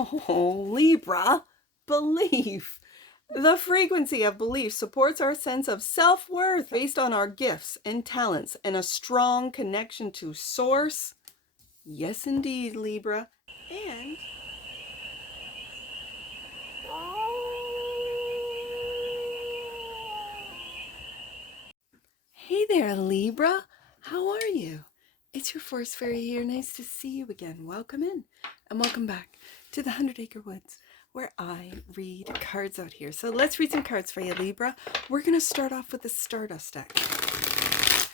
Oh, Libra, belief. The frequency of belief supports our sense of self-worth based on our gifts and talents and a strong connection to source. Yes, indeed, Libra. And hey there, Libra. How are you? It's your Force Fairy here. Nice to see you again. Welcome in and welcome back to the 100-Acre Woods, where I read cards out here. So let's read some cards for you, Libra. We're going to start off with the Stardust deck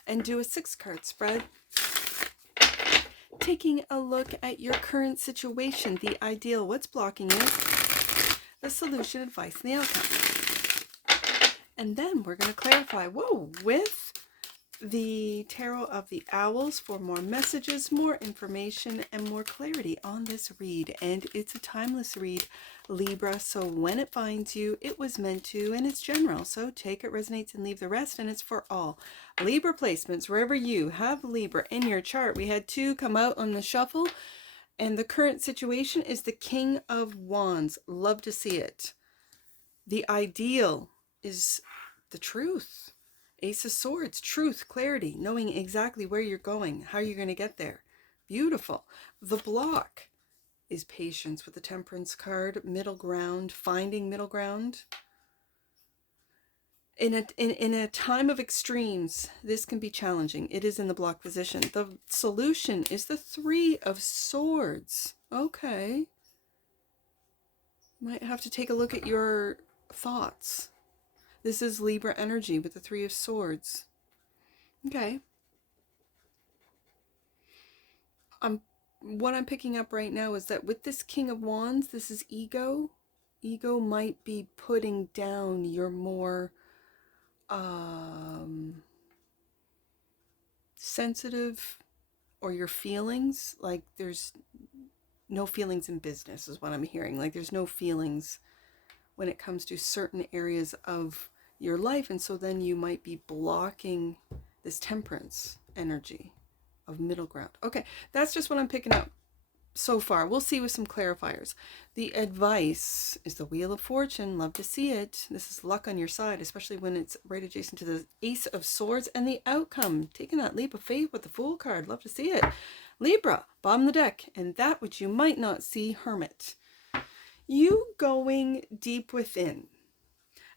and do a 6-card spread, taking a look at your current situation, the ideal, what's blocking you, the solution, advice, and the outcome. And then we're going to clarify, with the Tarot of the Owls for more messages, more information, and more clarity on this read. And it's a timeless read, Libra, so when it finds you, it was meant to, and it's general. So take it, resonates, and leave the rest, and it's for all. Libra placements, wherever you have Libra in your chart. We had 2 come out on the shuffle, and the current situation is the King of Wands. Love to see it. The ideal is the truth. Ace of Swords, truth, clarity, knowing exactly where you're going, how you're going to get there. Beautiful. The block is patience with the Temperance card, middle ground, finding middle ground. In a time of extremes, this can be challenging. It is in the block position. The solution is the 3 of Swords. Okay. Might have to take a look at your thoughts. This is Libra energy with the 3 of Swords. Okay. What I'm picking up right now is that with this King of Wands, this is ego. Ego might be putting down your more sensitive or your feelings. Like there's no feelings in business is what I'm hearing. Like there's no feelings when it comes to certain areas of your life, and so then you might be blocking this Temperance energy of middle ground. Okay, that's just what I'm picking up so far. We'll see with some clarifiers. The advice is the Wheel of Fortune. Love to see it. This is luck on your side, especially when it's right adjacent to the Ace of Swords. And the outcome, taking that leap of faith with the Fool card. Love to see it. Libra, bottom of the deck, and that which you might not see, Hermit. You going deep within.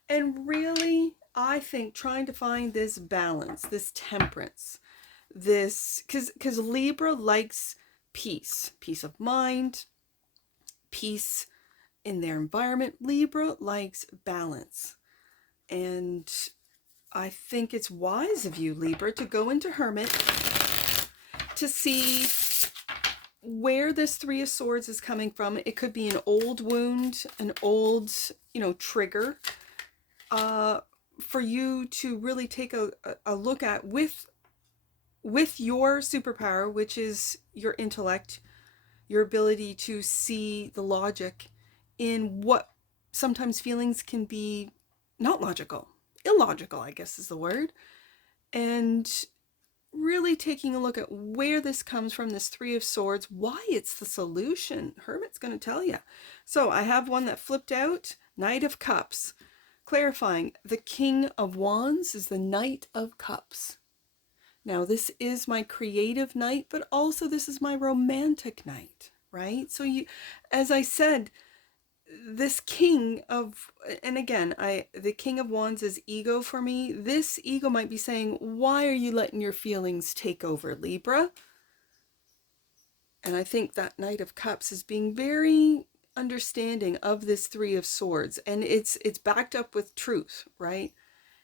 And really, I think trying to find this balance, this temperance, this, because Libra likes peace of mind, peace in their environment. Libra likes balance. And I think it's wise of you, Libra, to go into Hermit to see where this 3 of Swords is coming from. It could be an old wound, an old, trigger, for you to really take a look at with your superpower, which is your intellect, your ability to see the logic in what sometimes feelings can be not logical, illogical, I guess is the word, and really taking a look at where this comes from, this 3 of Swords, why it's the solution. Hermit's going to tell you. So I have one that flipped out, Knight of Cups. Clarifying, the King of Wands is the Knight of Cups. Now, this is my creative knight, but also this is my romantic knight, right? So you, as I said, this King of, and again, the King of Wands is ego for me. This ego might be saying, why are you letting your feelings take over, Libra? And I think that Knight of Cups is being very understanding of this 3 of Swords, and it's backed up with truth, right?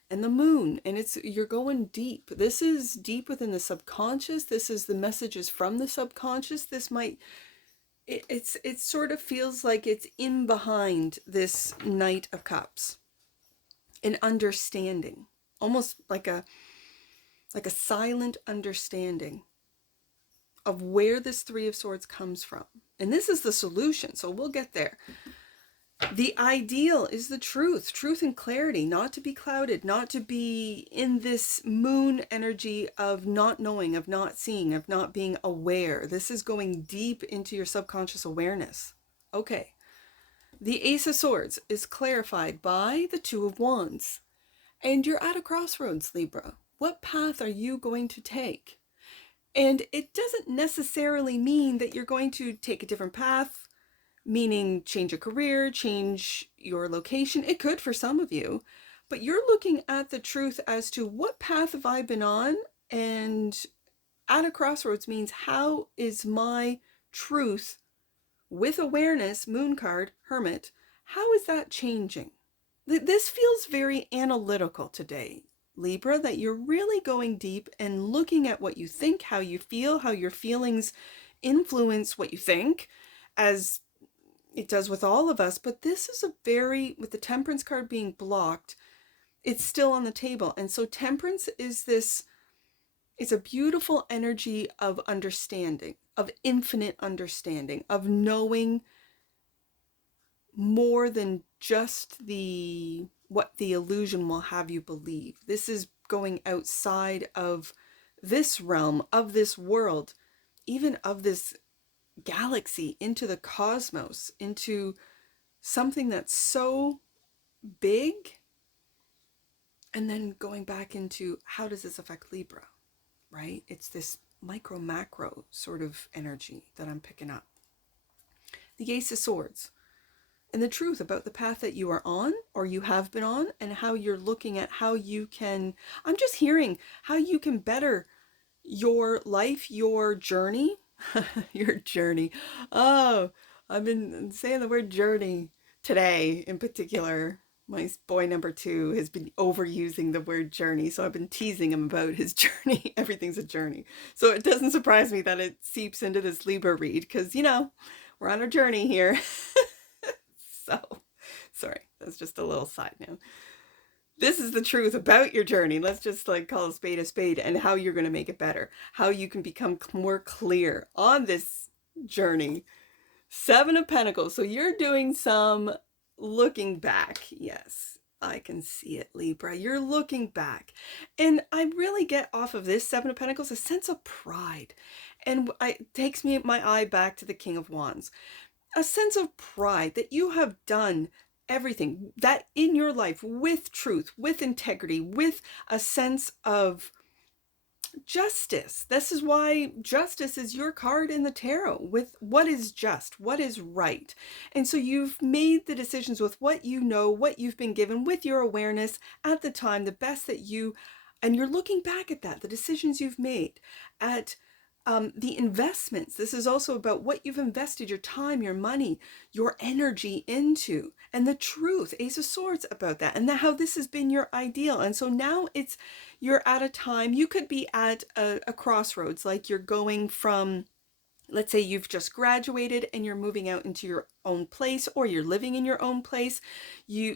And the Moon, and you're going deep. This is deep within the subconscious. This is the messages from the subconscious. This might, it sort of feels like it's in behind this Knight of Cups, an understanding, almost like a silent understanding of where this 3 of Swords comes from. And this is the solution, so we'll get there. The ideal is the truth and clarity, not to be clouded, not to be in this Moon energy of not knowing, of not seeing, of not being aware. This is going deep into your subconscious awareness. Okay. The Ace of Swords is clarified by the Two of Wands. And you're at a crossroads, Libra. What path are you going to take? And it doesn't necessarily mean that you're going to take a different path, meaning change a career, change your location. It could for some of you, but you're looking at the truth as to what path have I been on, and at a crossroads means how is my truth with awareness, moon card, hermit, how is that changing? This feels very analytical today, Libra, that you're really going deep and looking at what you think, how you feel, how your feelings influence what you think, as it does with all of us. But this is a very, with the Temperance card being blocked, it's still on the table. And so Temperance is this, it's a beautiful energy of understanding, of infinite understanding, of knowing more than just the what the illusion will have you believe. This is going outside of this realm, of this world, even of this galaxy, into the cosmos, into something that's so big, and then going back into how does this affect Libra, right? It's this micro macro sort of energy that I'm picking up. The Ace of Swords, and the truth about the path that you are on or you have been on, and how you're looking at how you can, I'm just hearing how you can better your life, your journey, your journey. Oh, I've been saying the word journey today in particular. My boy number 2 has been overusing the word journey, so I've been teasing him about his journey. Everything's a journey. So it doesn't surprise me that it seeps into this Libra read, because, we're on a journey here. So, sorry, that's just a little side note. This is the truth about your journey. Let's just call a spade, and how you're going to make it better. How you can become more clear on this journey. 7 of Pentacles. So you're doing some looking back. Yes, I can see it, Libra. You're looking back. And I really get off of this 7 of Pentacles a sense of pride. And it takes my eye back to the King of Wands. A sense of pride that you have done everything that in your life with truth, with integrity, with a sense of justice. This is why justice is your card in the tarot, with what is just, what is right. And so you've made the decisions with what you know, what you've been given, with your awareness at the time, the best that you, and you're looking back at that, the decisions you've made, at the investments. This is also about what you've invested your time, your money, your energy into, and the truth, Ace of Swords, about that, and how this has been your ideal. And so now you're at a time, you could be at a crossroads, like you're going from, let's say you've just graduated and you're moving out into your own place, or you're living in your own place.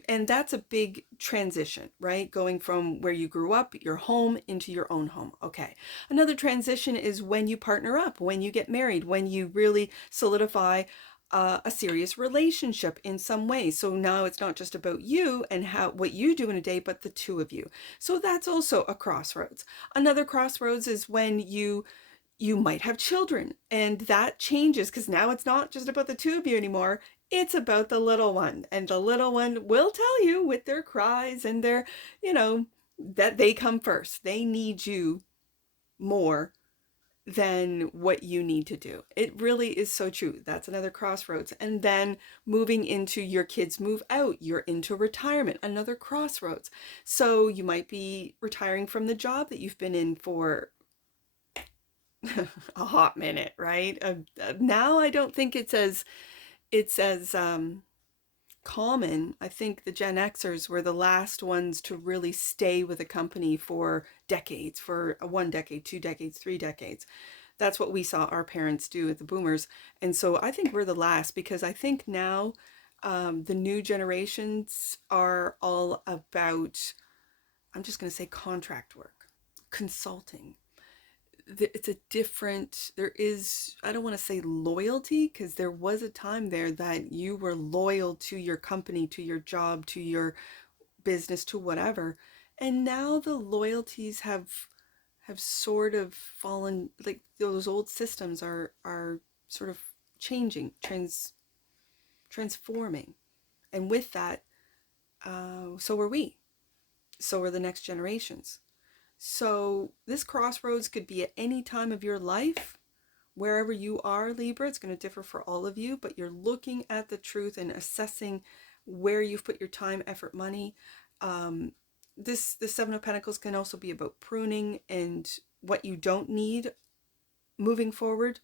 And that's a big transition, right? Going from where you grew up, your home, into your own home. Okay. Another transition is when you partner up, when you get married, when you really solidify a serious relationship in some way. So now it's not just about you and what you do in a day, but the two of you. So that's also a crossroads. Another crossroads is when you might have children, and that changes, because now it's not just about the two of you anymore. It's about the little one, and the little one will tell you with their cries and their, that they come first. They need you more than what you need to do. It really is so true. That's another crossroads. And then moving into your kids move out, you're into retirement, another crossroads. So you might be retiring from the job that you've been in for a hot minute, right? Now I don't think it's as common. I think the Gen Xers were the last ones to really stay with a company for decades, for 1 decade, 2 decades, 3 decades. That's what we saw our parents do with the boomers. And so I think we're the last, because I think now the new generations are all about, I'm just going to say, contract work, consulting. It's a different, there is, I don't want to say loyalty, because there was a time there that you were loyal to your company, to your job, to your business, to whatever. And now the loyalties have sort of fallen, like those old systems are sort of changing, transforming. And with that, so are we. So are the next generations. So this crossroads could be at any time of your life, wherever you are, Libra. It's going to differ for all of you, but you're looking at the truth and assessing where you've put your time, effort, money. The Seven of Pentacles can also be about pruning, and what you don't need moving forward,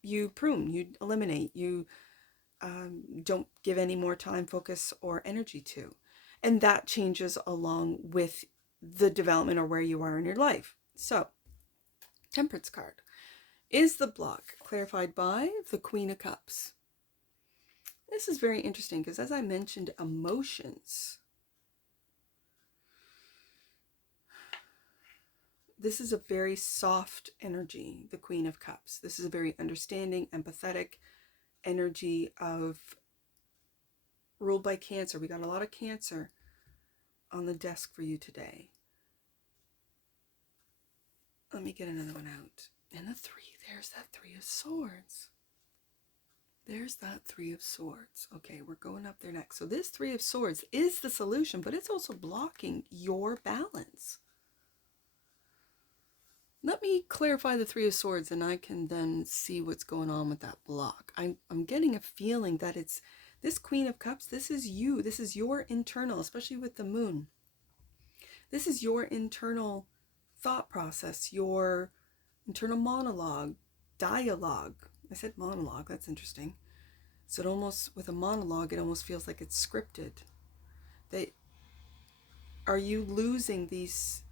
you prune, you eliminate, you don't give any more time, focus, or energy to. And that changes along with the development or where you are in your life. So, Temperance card. Is the block clarified by the Queen of Cups? This is very interesting because, as I mentioned, emotions. This is a very soft energy, the Queen of Cups. This is a very understanding, empathetic energy of ruled by Cancer. We got a lot of Cancer on the desk for you today. Let me get another one out. And the three, there's that Three of Swords. There's that Three of Swords. Okay, we're going up there next. So this Three of Swords is the solution, but it's also blocking your balance. Let me clarify the Three of Swords, and I can then see what's going on with that block. I'm getting a feeling that it's this Queen of Cups. This is you. This is your internal, especially with the moon. This is your internal thought process, your internal monologue, dialogue. I said monologue. That's interesting. So it almost, with a monologue, it almost feels like it's scripted. Are you losing these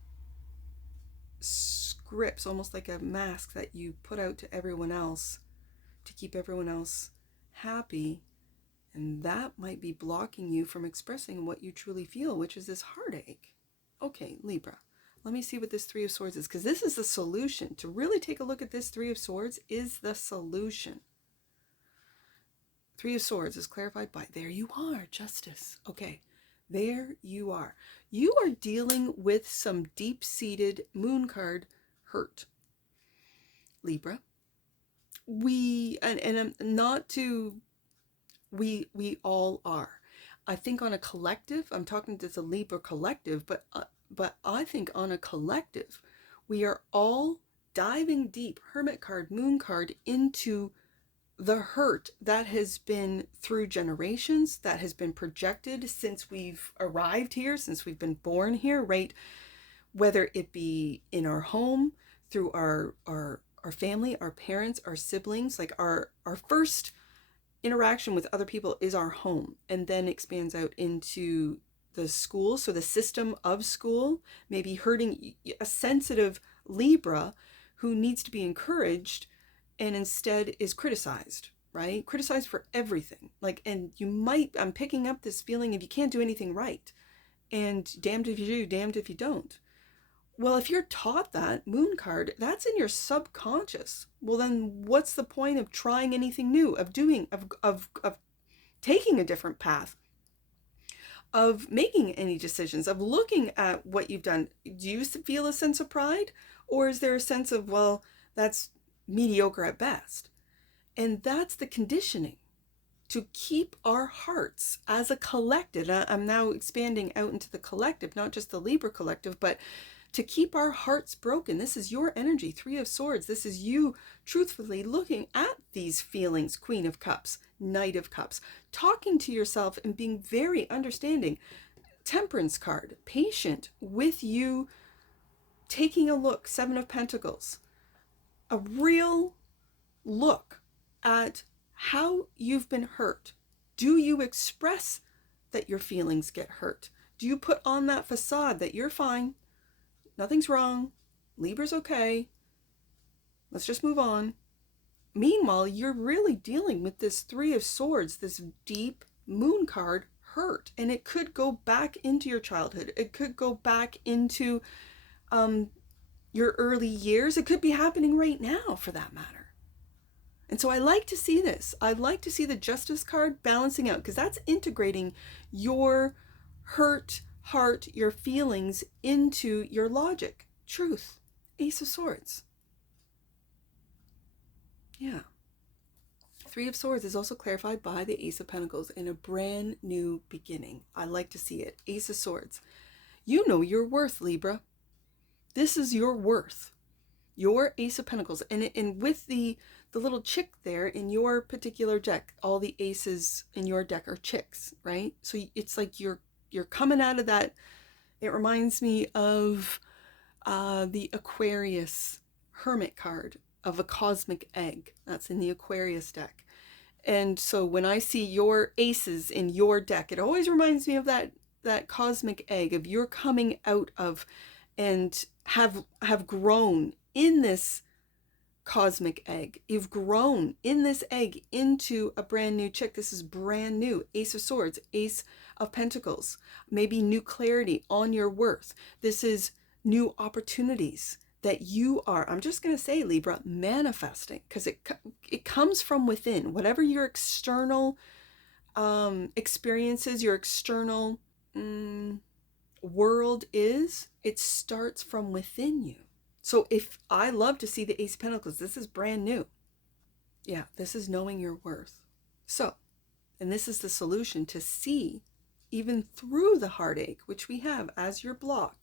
scripts, almost like a mask that you put out to everyone else to keep everyone else happy? And that might be blocking you from expressing what you truly feel, which is this heartache. Okay, Libra, let me see what this Three of Swords is, because this is the solution. To really take a look at this Three of Swords is the solution. Three of Swords is clarified by, there you are, Justice. Okay, there you are. You are dealing with some deep-seated moon card hurt, Libra. We all are. I think on a collective, I'm talking to the Libra collective, but I think on a collective, we are all diving deep, Hermit card, moon card, into the hurt that has been through generations, that has been projected since we've arrived here, since we've been born here, right? Whether it be in our home, through our family, our parents, our siblings, like our first interaction with other people is our home, and then expands out into the school. So the system of school may be hurting a sensitive Libra who needs to be encouraged, and instead is criticized, right? Criticized for everything. Like, and I'm picking up this feeling of you can't do anything right. And damned if you do, damned if you don't. Well, if you're taught that, moon card, that's in your subconscious. Well, then what's the point of trying anything new, of taking a different path, of making any decisions, of looking at what you've done? Do you feel a sense of pride? Or is there a sense of, well, that's mediocre at best? And that's the conditioning, to keep our hearts as a collective. I'm now expanding out into the collective, not just the Libra collective, but to keep our hearts broken. This is your energy, Three of Swords. This is you truthfully looking at these feelings, Queen of Cups, Knight of Cups, talking to yourself and being very understanding. Temperance card, patient with you, taking a look, Seven of Pentacles, a real look at how you've been hurt. Do you express that your feelings get hurt? Do you put on that facade that you're fine, nothing's wrong, Libra's okay, let's just move on? Meanwhile, you're really dealing with this Three of Swords, this deep moon card hurt, and it could go back into your childhood. It could go back into your early years. It could be happening right now, for that matter. And so I like to see this. I like to see the Justice card balancing out, because that's integrating your hurt heart, your feelings, into your logic, truth. Ace of Swords. Yeah. Three of Swords is also clarified by the Ace of Pentacles in a brand new beginning. I like to see it. Ace of Swords. You know your worth, Libra. This is your worth. Your Ace of Pentacles. And with the little chick there in your particular deck, all the aces in your deck are chicks, right? So it's like you're coming out of that. It reminds me of the Aquarius Hermit card of a cosmic egg. That's in the Aquarius deck. And so when I see your aces in your deck, it always reminds me of that cosmic egg of you're coming out of and have grown in this cosmic egg. You've grown in this egg into a brand new chick. This is brand new. Ace of Swords, Ace of Pentacles, maybe new clarity on your worth. This is new opportunities that you are, I'm just going to say, Libra, manifesting, because it comes from within. Whatever your external experiences, your external world is, it starts from within you. So if I love to see the Ace of Pentacles, this is brand new. Yeah, this is knowing your worth. So, and this is the solution to see even through the heartache, which we have as your block,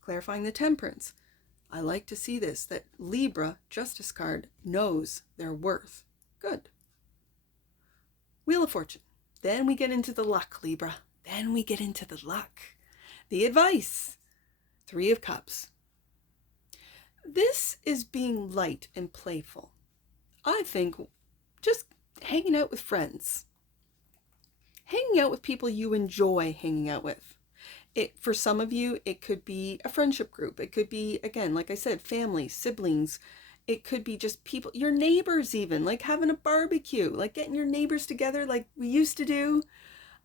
clarifying the Temperance. I like to see this, that Libra, Justice card, knows their worth. Good. Wheel of Fortune. Then we get into the luck, Libra. Then we get into the luck. The advice. Three of Cups. This is being light and playful. I think just hanging out with friends. Hanging out with people you enjoy hanging out with. For some of you, it could be a friendship group. It could be, again, like I said, family, siblings. It could be just people, your neighbors even, like having a barbecue, like getting your neighbors together like we used to do.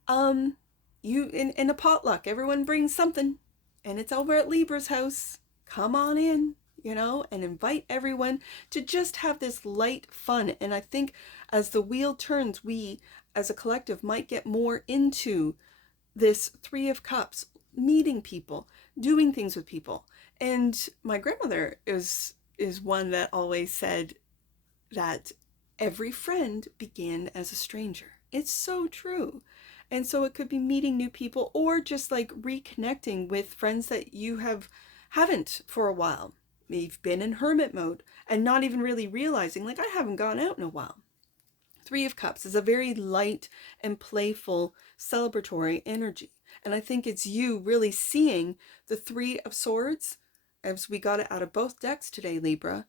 In a potluck, everyone brings something, and it's over at Libra's house. Come on in, and invite everyone to just have this light fun. And I think as the wheel turns, we as a collective might get more into this Three of Cups, meeting people, doing things with people. And my grandmother is one that always said that every friend began as a stranger. It's so true. And so it could be meeting new people, or just like reconnecting with friends that you haven't for a while. You've been in hermit mode and not even really realizing, like, I haven't gone out in a while. Three of Cups is a very light and playful celebratory energy. And I think it's you really seeing the Three of Swords, as we got it out of both decks today, Libra,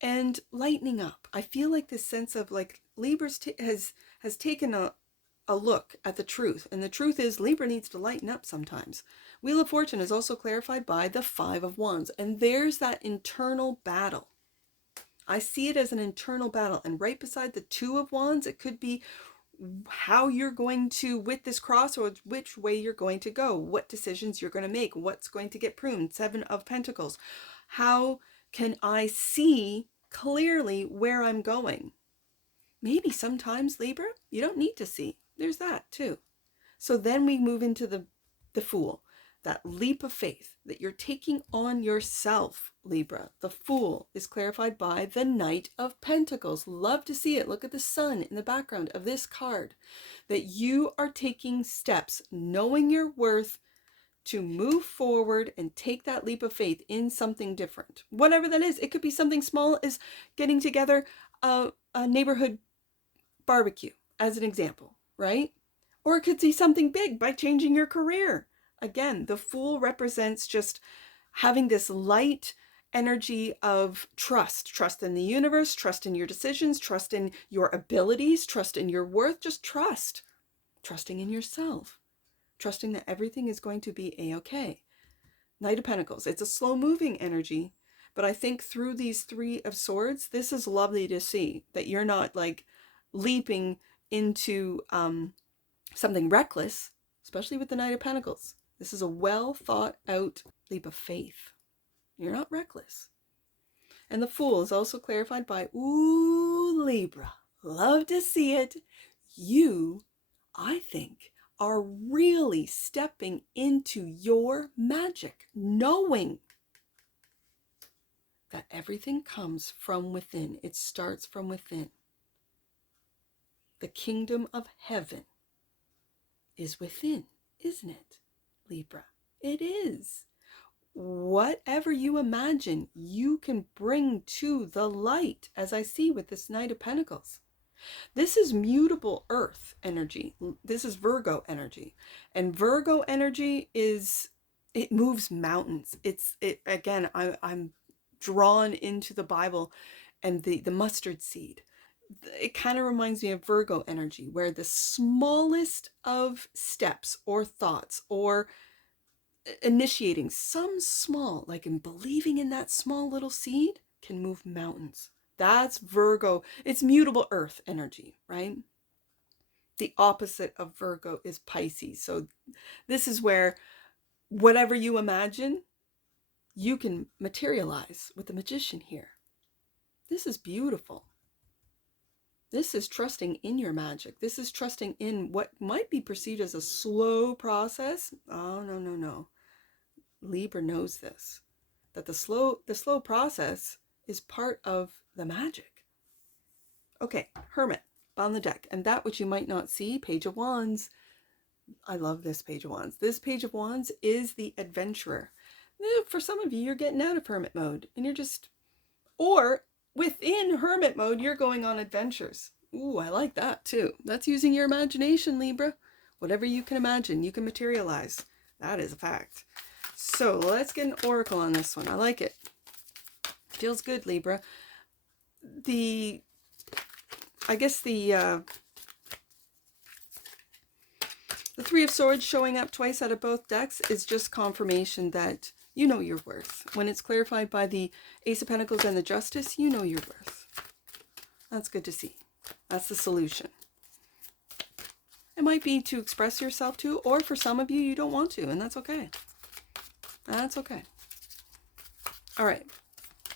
and lightening up. I feel like this sense of like Libra's has taken a look at the truth. And the truth is Libra needs to lighten up sometimes. Wheel of Fortune is also clarified by the Five of Wands. And there's that internal battle. I see it as an internal battle. And right beside the Two of Wands, it could be how you're going to, with this crossroads, which way you're going to go, what decisions you're going to make, what's going to get pruned. Seven of Pentacles. How can I see clearly where I'm going? Maybe sometimes, Libra, you don't need to see. There's that too. So then we move into the Fool, that leap of faith that you're taking on yourself, Libra. The Fool is clarified by the Knight of Pentacles. Love to see it. Look at the sun in the background of this card. That you are taking steps, knowing your worth, to move forward and take that leap of faith in something different. Whatever that is. It could be something small as getting together a neighborhood barbecue, as an example, right? Or it could be something big by changing your career. Again, the Fool represents just having this light energy of trust in the universe, trust in your decisions, trust in your abilities, trust in your worth, just trusting in yourself, trusting that everything is going to be a-okay. Knight of Pentacles, it's a slow moving energy, but I think through these Three of Swords, this is lovely to see that you're not like leaping into something reckless, especially with the Knight of Pentacles. This is a well thought out leap of faith. You're not reckless. And the Fool is also clarified by, ooh, Libra, love to see it. You, I think, are really stepping into your magic, knowing that everything comes from within. It starts from within. The kingdom of heaven is within, isn't it, Libra? It is. Whatever you imagine, you can bring to the light, as I see with this Knight of Pentacles. This is mutable earth energy. This is Virgo energy. And Virgo energy is, it moves mountains. Again, I'm drawn into the Bible and the mustard seed. It kind of reminds me of Virgo energy, where the smallest of steps or thoughts or initiating some small, like in believing in that small little seed, can move mountains. That's Virgo. It's mutable earth energy, right? The opposite of Virgo is Pisces. So this is where whatever you imagine, you can materialize with the Magician here. This is beautiful. This is trusting in your magic. This is trusting in what might be perceived as a slow process. Oh, no, no, no. Libra knows this, that the slow process is part of the magic. Okay, Hermit on the deck. And that which you might not see, Page of Wands. I love this Page of Wands. This Page of Wands is the adventurer. For some of you, you're getting out of hermit mode and you're just, or within hermit mode, you're going on adventures. Ooh, I like that too. That's using your imagination, Libra. Whatever you can imagine, you can materialize. That is a fact. So let's get an oracle on this one. I like it. Feels good, Libra. I guess the Three of Swords showing up twice out of both decks is just confirmation that you know your worth. When it's clarified by the Ace of Pentacles and the Justice, you know your worth. That's good to see. That's the solution. It might be to express yourself to, or for some of you, you don't want to, and that's okay. That's okay. All right.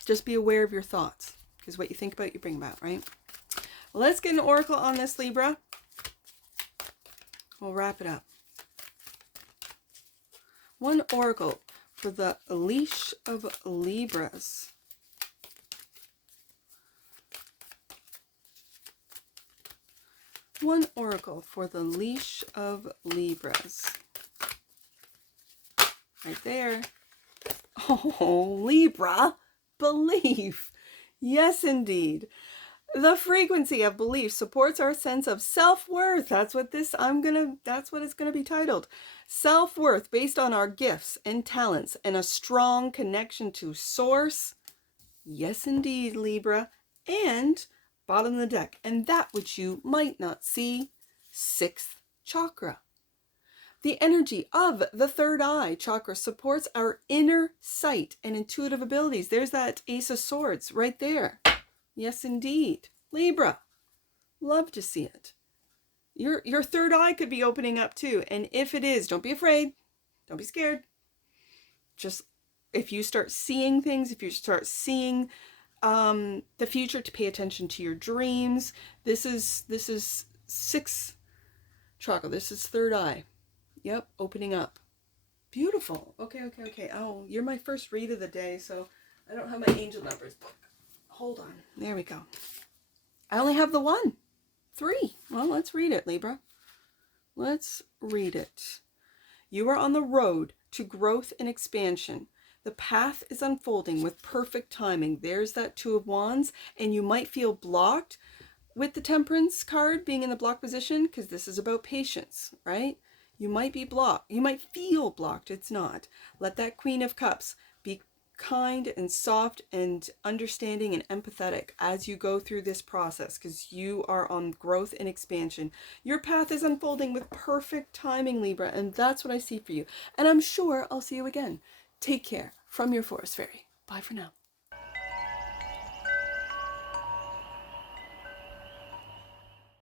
Just be aware of your thoughts, because what you think about, you bring about, right? Let's get an oracle on this, Libra. We'll wrap it up. One oracle for the leash of Libras. One oracle for the leash of Libras. Right there. Oh, Libra, belief. Yes, indeed. The frequency of belief supports our sense of self-worth. That's what it's going to be titled. Self-worth based on our gifts and talents and a strong connection to source. Yes, indeed, Libra. And bottom of the deck, and that which you might not see, 6th chakra. The energy of the third eye chakra supports our inner sight and intuitive abilities. There's that Ace of Swords right there. Yes, indeed. Libra, love to see it. Your third eye could be opening up too. And if it is, don't be afraid. Don't be scared. Just if you start seeing things, if you start seeing the future, to pay attention to your dreams. This is 6th chakra. This is third eye. Yep, opening up. Beautiful. Okay. Oh, you're my first read of the day, so I don't have my angel numbers book. Hold on. There we go. I only have the 1. 3. Well, let's read it, Libra. Let's read it. You are on the road to growth and expansion. The path is unfolding with perfect timing. There's that 2 of Wands, and you might feel blocked with the Temperance card being in the block position, because this is about patience, right? You might be blocked. You might feel blocked. It's not. Let that Queen of Cups be kind and soft and understanding and empathetic as you go through this process, because you are on growth and expansion. Your path is unfolding with perfect timing, Libra, and that's what I see for you. And I'm sure I'll see you again. Take care from your Forest Fairy. Bye for now.